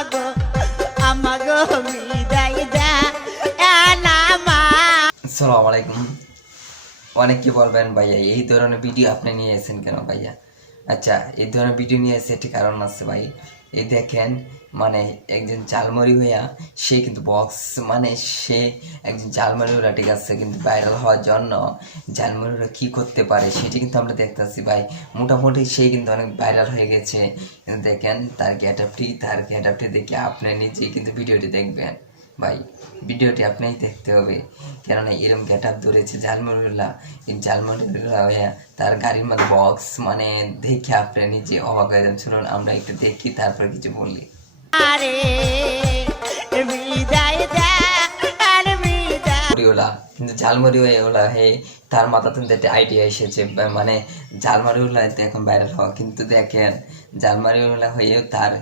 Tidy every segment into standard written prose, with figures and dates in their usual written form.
আমাগো আমাগো বিদায় দা নামা। আসসালামু আলাইকুম। অনেক কি বলবেন ভাইয়া, এই ধরনের ভিডিও আপনি নিয়ে এসেছেন কেন ভাইয়া? আচ্ছা, এই ধরনের ভিডিও নিয়ে এসে একটি কারণ আছে ভাই। এই দেখেন, মানে একজন জালমরি হইয়া সে কিন্তু বক্স, মানে সে একজন জালমরিরা, ঠিক আছে, কিন্তু ভাইরাল হওয়ার জন্য জালমরিরা কি করতে পারে সেটি কিন্তু আমরা দেখতেছি ভাই। মোটামুটি সে কিন্তু অনেক ভাইরাল হয়ে গেছে। কিন্তু দেখেন তার গেটআপটি দেখে আপনি নিজেই কিন্তু ভিডিওটি দেখবেন ভাই। ভিডিওটি আপনাই দেখতে হবে, কেননা এরকম গেট আপ ধরেছে জালমরিউল্লাহ। এই জালমরিউল্লাহ তার গাড়ির মধ্যে বক্স, মানে দেখে আপনি নিজে অবাক হয়ে যান। শুনুন, আমরা একটু দেখি, তারপর কিছু বললি। আরে বিদায় দা আর বিদায়। ওলা কিন্তু জালমরিওলা হে, তার মাথাতে কিন্তু একটা আইডিয়া এসেছে, মানে জালমরিওলা এখন ভাইরাল হওয়া। কিন্তু দেখেন জালমরিওলা হয়েও তার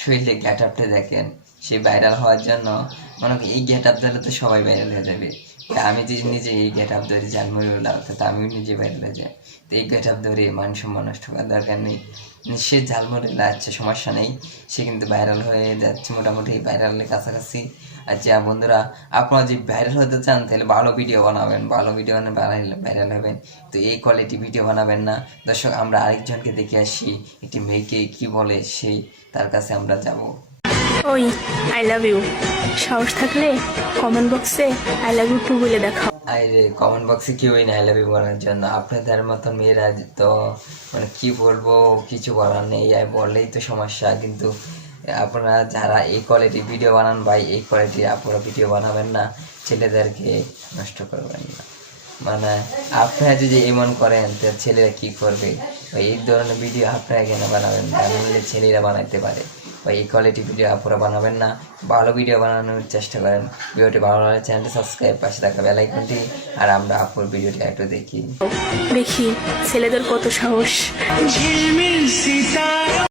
শরীরে গেট আপটা দেখেন, সে ভাইরাল হওয়ার জন্য মনে করি এই গেট আপ ধরে তো সবাই ভাইরাল হয়ে যাবে। আমি যে নিজে এই গেট আপ ধরে জালমরিওলা, তো আমিও নিজে ভাইরাল হয়ে যাই। তো এই গেট আপ ধরে মান সম্মান নষ্ট করার দরকার নেই। সে জালমরিওলা আছে, সমস্যা নেই, সে কিন্তু ভাইরাল হয়ে যাচ্ছে, মোটামুটি ভাইরালের কাছাকাছি। আচ্ছা বন্ধুরা, আপনারা যদি ভাইরাল হতে চান তাহলে ভালো ভিডিও বানাবেন, ভালো ভিডিও বানালে ভাইরাল হবেন। তো এই কোয়ালিটি ভিডিও বানাবেন না। দর্শক, আমরা আরেকজনকে দেখে আসি, একটি মেয়েকে কি বলে সেই, তার কাছে আমরা যাব। ওই আই লাভ ইউ, সাহস থাকলে কমেন্ট বক্সে আই লাভ ইউ টু বলে দেখাও। আরে কমেন্ট বক্সে কেউই না আই লাভ ইউ বলার জন্য। আপনাদের মতন মেয়েরা তো মানে কি বলবো, কিছু বলার নেই, বললেই তো সমস্যা। কিন্তু আপনারা যারা এই কোয়ালিটি ভিডিও বানান ভাই, এই কোয়ালিটি আপনারা ভিডিও বানাবেন না, ছেলেদেরকে নষ্ট করবেন না। মানে আপনারা যদি এমন করেন তো ছেলেরা কি করবে? এই ধরনের ভিডিও আপনারা কেন বানাবেন? বানালে ছেলেরা বানাইতে পারে। বা এই কোয়ালিটি ভিডিও আপনারা বানাবেন না, ভালো ভিডিও বানানোর চেষ্টা করেন। ভিডিওটি ভালো লাগলে চ্যানেলটি সাবস্ক্রাইব, পাশে থাকা বেল আইকনটি। আর আমরা আপুর ভিডিওটি একটু দেখি দেখি ছেলেদের কত সাহস।